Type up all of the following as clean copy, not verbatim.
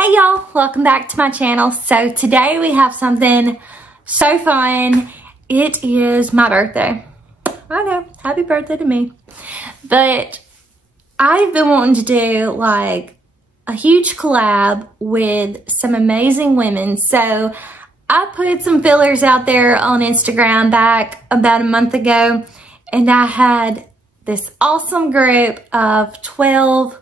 Hey y'all, welcome back to my channel. So today we have something so fun. It is my birthday. I know, happy birthday to me. But I've been wanting to do like a huge collab with some amazing women. So I put some fillers out there on Instagram back about a month ago, and I had this awesome group of 12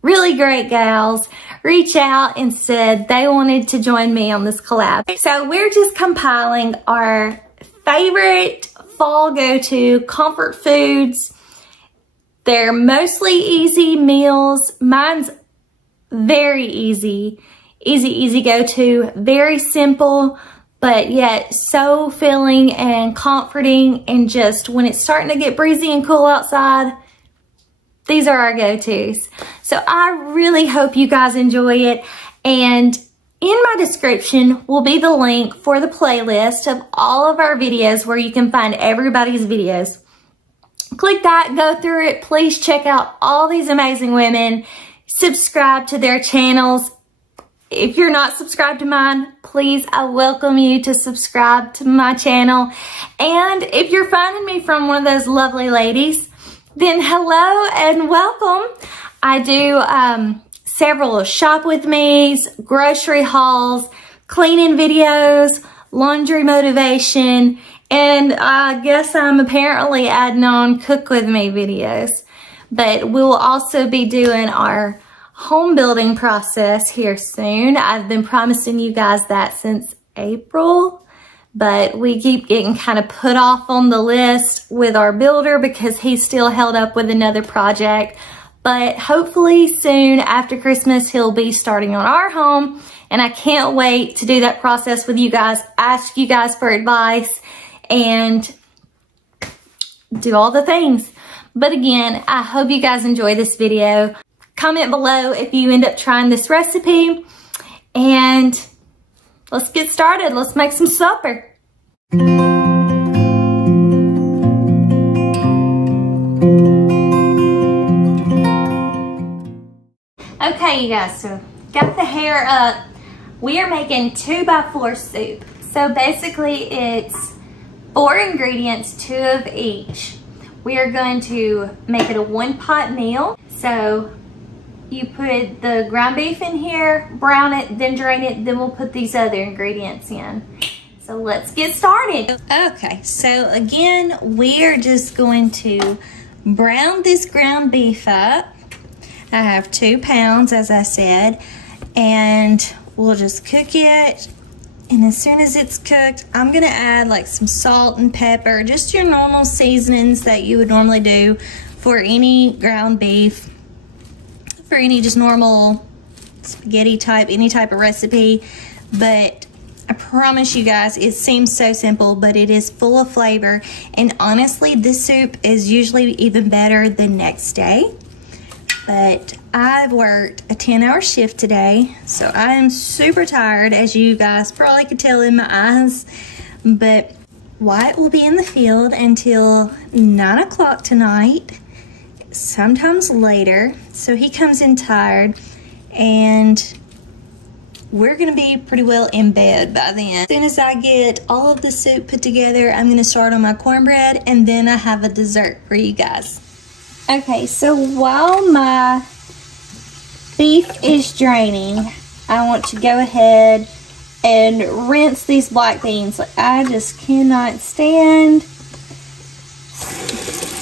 really great gals reach out and said they wanted to join me on this collab. So we're just compiling our favorite fall go-to comfort foods. They're mostly easy meals. Mine's very easy go-to, very simple, but yet so filling and comforting, and just when it's starting to get breezy and cool outside, these are our go-tos. So I really hope you guys enjoy it. And in my description will be the link for the playlist of all of our videos where you can find everybody's videos. Click that, go through it. Please check out all these amazing women. Subscribe to their channels. If you're not subscribed to mine, please, I welcome you to subscribe to my channel. And if you're finding me from one of those lovely ladies, then hello and welcome. I do several shop with me's, grocery hauls, cleaning videos, laundry motivation, and I guess I'm apparently adding on cook with me videos. But we'll also be doing our home building process here soon. I've been promising you guys that since April. But we keep getting kind of put off on the list with our builder because he's still held up with another project. But hopefully soon after Christmas, he'll be starting on our home. And I can't wait to do that process with you guys, ask you guys for advice, and do all the things. But again, I hope you guys enjoy this video. Comment below if you end up trying this recipe. And let's get started. Let's make some supper. Okay, you guys, so got the hair up. We are making 2x4 soup. So basically it's 4 ingredients, 2 of each. We are going to make it a 1-pot meal. So you put the ground beef in here, brown it, then drain it, then we'll put these other ingredients in. So let's get started. Okay, so again, we are just going to brown this ground beef up. I have 2 pounds, as I said, and we'll just cook it. And as soon as it's cooked, I'm gonna add like some salt and pepper, just your normal seasonings that you would normally do for any ground beef, for any just normal spaghetti type, any type of recipe. But I promise you guys, it seems so simple, but it is full of flavor. And honestly, this soup is usually even better the next day. But I've worked a 10-hour shift today, so I am super tired, as you guys probably could tell in my eyes. But Wyatt will be in the field until 9 o'clock tonight, sometimes later. So he comes in tired, and we're gonna be pretty well in bed by then. As soon as I get all of the soup put together, I'm gonna start on my cornbread, and then I have a dessert for you guys. Okay, so while my beef is draining, I want to go ahead and rinse these black beans. Like, I just cannot stand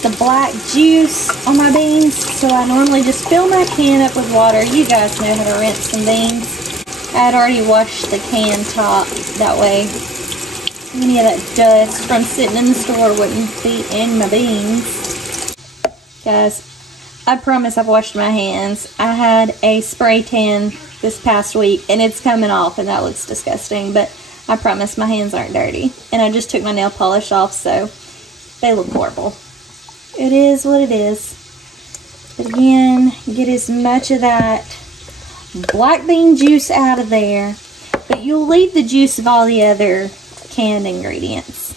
the black juice on my beans, so I normally just fill my can up with water. You guys know how to rinse some beans. I had already washed the can top, that way any of that dust from sitting in the store wouldn't be in my beans. Guys, I promise I've washed my hands. I had a spray tan this past week and it's coming off, and that looks disgusting, but I promise my hands aren't dirty. And I just took my nail polish off, so they look horrible. It is what it is. But again, get as much of that black bean juice out of there, but you'll leave the juice of all the other canned ingredients.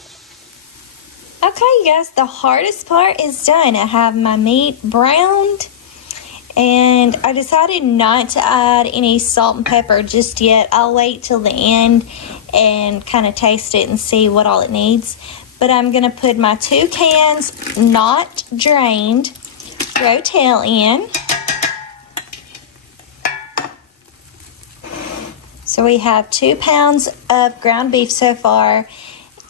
Okay, guys, the hardest part is done. I have my meat browned, And I decided not to add any salt and pepper just yet. I'll wait till the end and kind of taste it and see what all it needs. But I'm going to put my 2 cans, not drained, Rotel in. So we have 2 pounds of ground beef so far,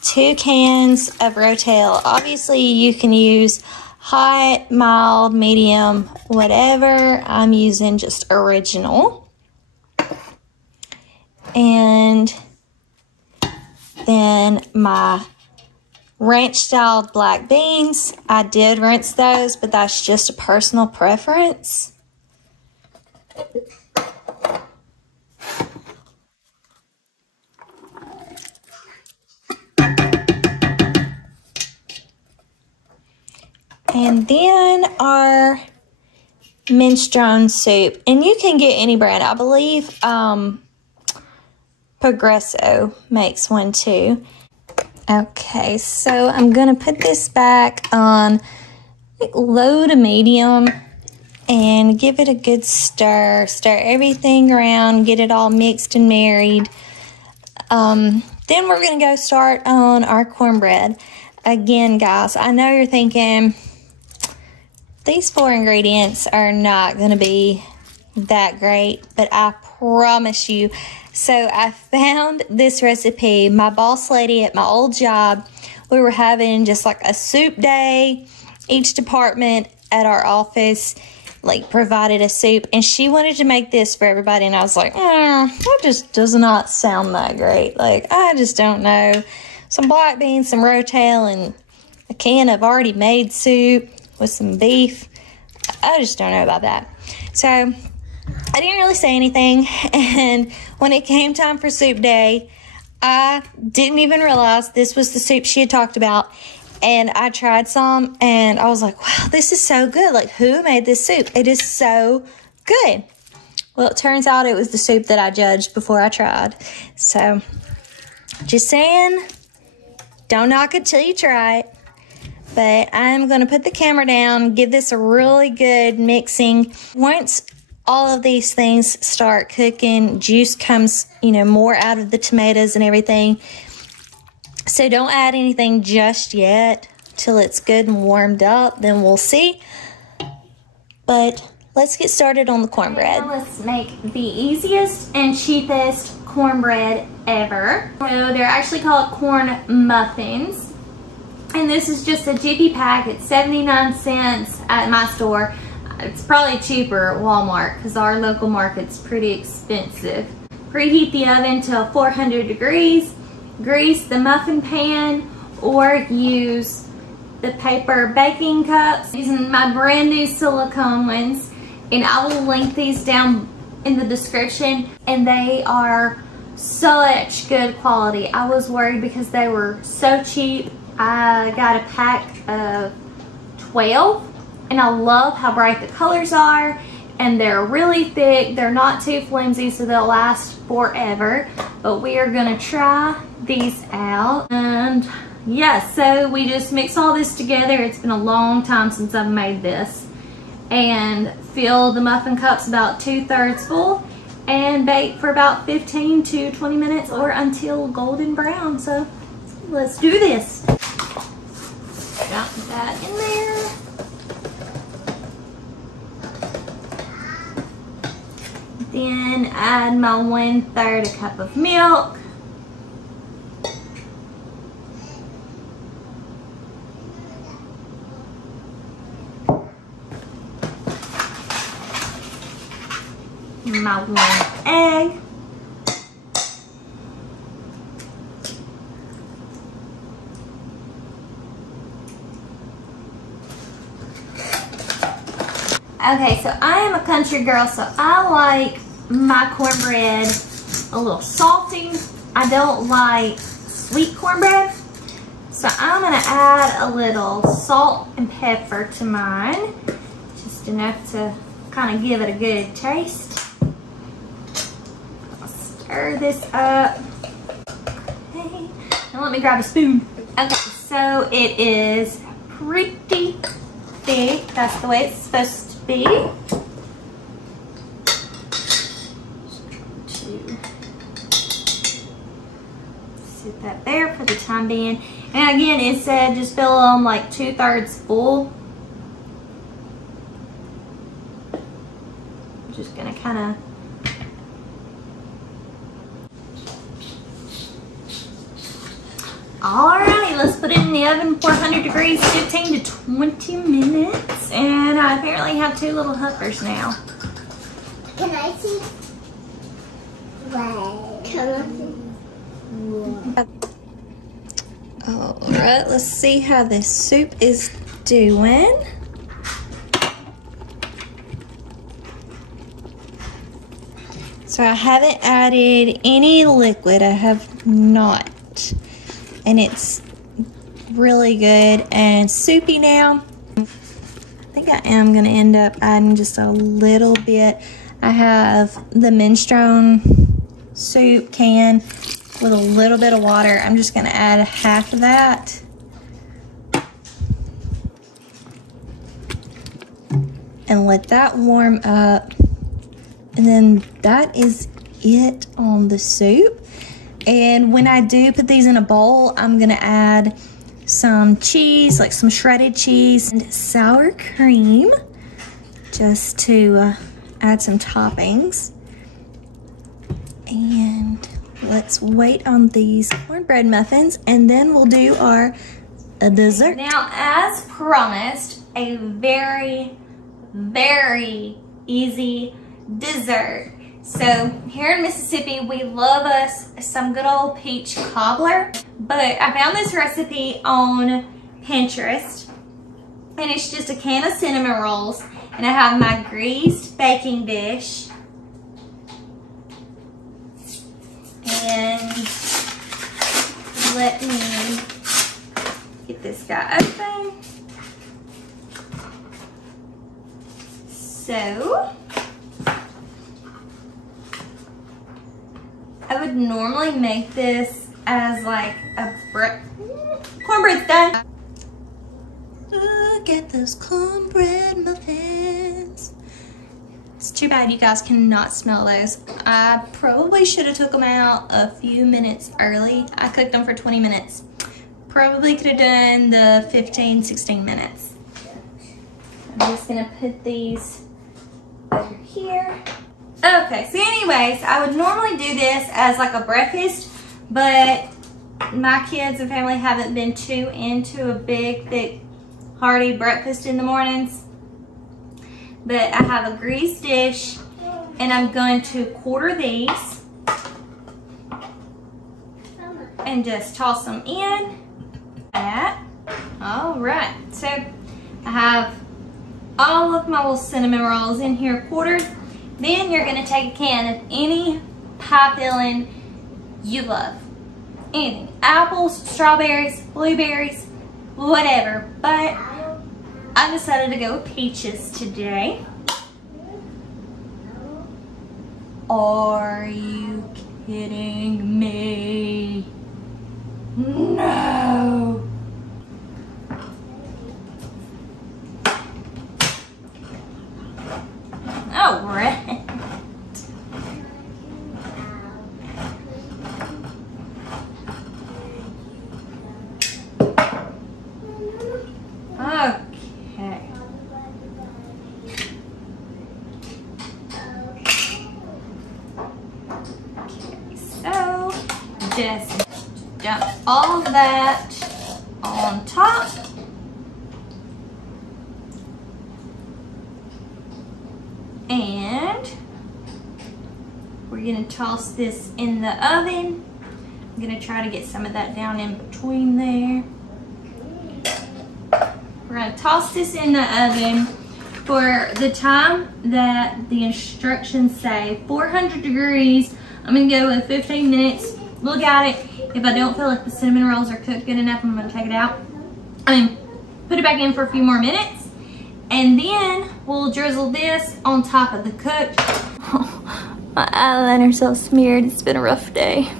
2 cans of Rotel. Obviously, you can use hot, mild, medium, whatever. I'm using just original. And then my ranch-style black beans. I did rinse those, but that's just a personal preference. And then our minestrone soup. And you can get any brand. I believe Progresso makes one too. Okay, so I'm going to put this back on low to medium and give it a good stir. Stir everything around, get it all mixed and married. Then we're going to go start on our cornbread. Again, guys, I know you're thinking, these 4 ingredients are not going to be that great, but I promise you. So I found this recipe. My boss lady at my old job, we were having just like a soup day. Each department at our office like provided a soup, and she wanted to make this for everybody, and I was like, that just does not sound that great. Like, I just don't know. Some black beans, some Rotel, and a can of already made soup with some beef. I just don't know about that. So I didn't really say anything, and when it came time for soup day, I didn't even realize this was the soup she had talked about, and I tried some, and I was like, wow, this is so good. Like, who made this soup? It is so good. Well, it turns out it was the soup that I judged before I tried. So, just saying, don't knock it till you try it. But I'm going to put the camera down, give this a really good mixing. Once all of these things start cooking, juice comes, you know, more out of the tomatoes and everything. So don't add anything just yet till it's good and warmed up. Then we'll see. But let's get started on the cornbread. Now let's make the easiest and cheapest cornbread ever. So they're actually called corn muffins. And this is just a jiffy pack. It's 79 cents at my store. It's probably cheaper at Walmart because our local market's pretty expensive. Preheat the oven to 400 degrees. Grease the muffin pan or use the paper baking cups. Using my brand new silicone ones, and I will link these down in the description, and they are such good quality. I was worried because they were so cheap. I got a pack of 12, and I love how bright the colors are, and they're really thick. They're not too flimsy, so they'll last forever. But we are gonna try these out. And yeah, so we just mix all this together. It's been a long time since I've made this. And fill the muffin cups about 2/3 full and bake for about 15 to 20 minutes or until golden brown. So let's do this. Dump that in there. Then add my 1/3 cup of milk. My 1 egg. Okay, so I am a country girl, so I like my cornbread a little salty. I don't like sweet cornbread. So I'm gonna add a little salt and pepper to mine. Just enough to kind of give it a good taste. I'll stir this up. Okay, now let me grab a spoon. Okay, so it is pretty thick. That's the way it's supposed to be. to sit that there for the time being. And again, it said just fill them like 2/3 full. I'm just gonna kind of alrighty, let's put it in the oven, 400 degrees, 15 to 20 minutes. And I apparently have 2 little hookers now. Can I see? Wow. Can I see? Alright, let's see how this soup is doing. So I haven't added any liquid, I have not. And it's really good and soupy now. I think I am gonna end up adding just a little bit. I have the minestrone soup can with a little bit of water. I'm just gonna add half of that. And let that warm up. And then that is it on the soup. And when I do put these in a bowl, I'm gonna add some cheese, like some shredded cheese and sour cream, just to add some toppings. And let's wait on these cornbread muffins, and then we'll do our dessert. Now, as promised, a very, very easy dessert. So here in Mississippi, we love us some good old peach cobbler, but I found this recipe on Pinterest, and it's just a can of cinnamon rolls, and I have my greased baking dish, and let me get this guy open. So I would normally make this as like a cornbread's done. Look at those cornbread muffins. It's too bad you guys cannot smell those. I probably should have took them out a few minutes early. I cooked them for 20 minutes. Probably could have done the 15, 16 minutes. I'm just gonna put these over here. Okay, so anyways, I would normally do this as like a breakfast, but my kids and family haven't been too into a big, thick, hearty breakfast in the mornings. But I have a greased dish, and I'm going to quarter these and just toss them in. All right, so I have all of my little cinnamon rolls in here quartered. Then you're gonna take a can of any pie filling you love. Anything, apples, strawberries, blueberries, whatever. But I decided to go with peaches today. Are you kidding me? No. All right. Okay. So just dump all of that on top. And we're gonna toss this in the oven. I'm gonna try to get some of that down in between there. We're gonna toss this in the oven for the time that the instructions say, 400 degrees. I'm gonna go with 15 minutes. Look at it. If I don't feel like the cinnamon rolls are cooked good enough, I'm gonna take it out. Put it back in for a few more minutes. And then we'll drizzle this on top of the cooked. Oh, my eyeliner's all smeared. It's been a rough day.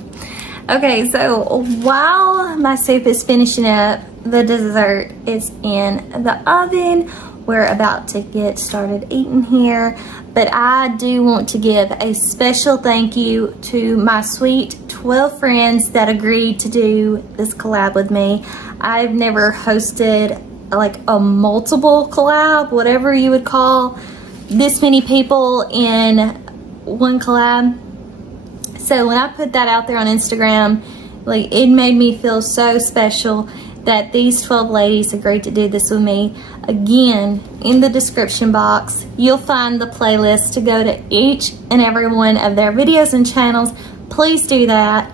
Okay, so while my soup is finishing up, the dessert is in the oven we're about to get started eating here. But I do want to give a special thank you to my sweet 12 friends that agreed to do this collab with me. I've never hosted like a multiple collab, whatever you would call this many people in one collab. So when I put that out there on Instagram, like, it made me feel so special that these 12 ladies agreed to do this with me. Again, in the description box, you'll find the playlist to go to each and every one of their videos and channels. Please do that.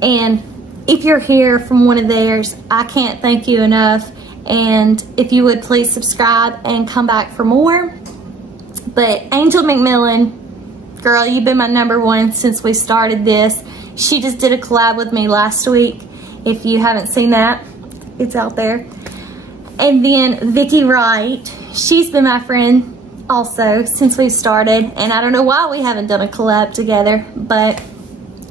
And if you're here from one of theirs, I can't thank you enough. And if you would please subscribe and come back for more. But Angel McMillan, girl, you've been my #1 since we started this. She just did a collab with me last week. If you haven't seen that, it's out there. And then Vicky Wright, she's been my friend also since we started. And I don't know why we haven't done a collab together, but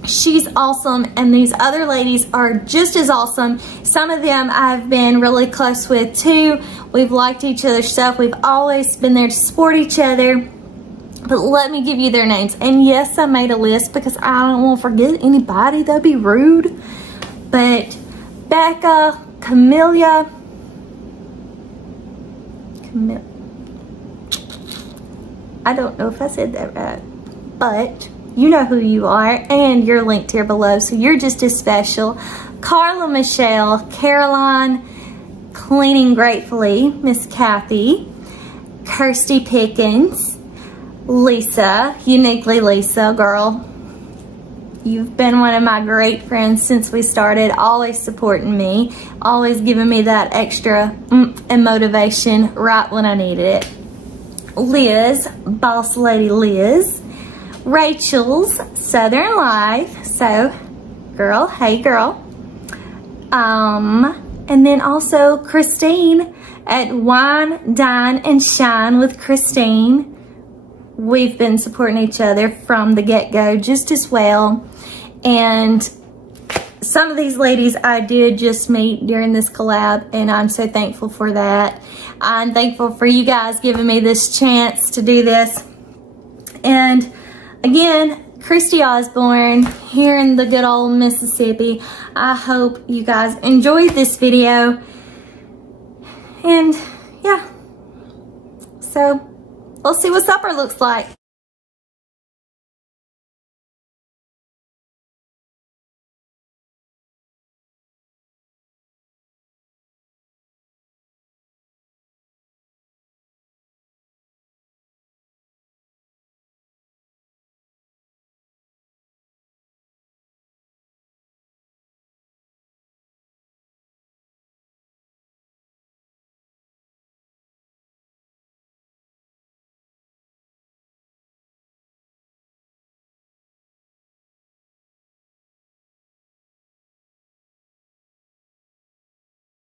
she's awesome. And these other ladies are just as awesome. Some of them I've been really close with too. We've liked each other's stuff. We've always been there to support each other. But let me give you their names. And yes, I made a list because I don't want to forget anybody. That'd be rude. But Becca, Camilla, I don't know if I said that right, but you know who you are, and you're linked here below, so you're just as special. Carla Michelle, Caroline, Cleaning Gratefully, Miss Kathy, Kirsty Pickens, Lisa, Uniquely Lisa, girl. You've been one of my great friends since we started, always supporting me, always giving me that extra and motivation right when I needed it. Liz, Boss Lady Liz. Rachel's Southern Life, so girl, hey girl. And then also Christine at Wine, Dine, and Shine with Christine. We've been supporting each other from the get-go just as well. And some of these ladies I did just meet during this collab, and I'm so thankful for that. I'm thankful for you guys giving me this chance to do this. And again, Christy Osborne here in the good old Mississippi. I hope you guys enjoyed this video. And yeah, so we'll see what supper looks like.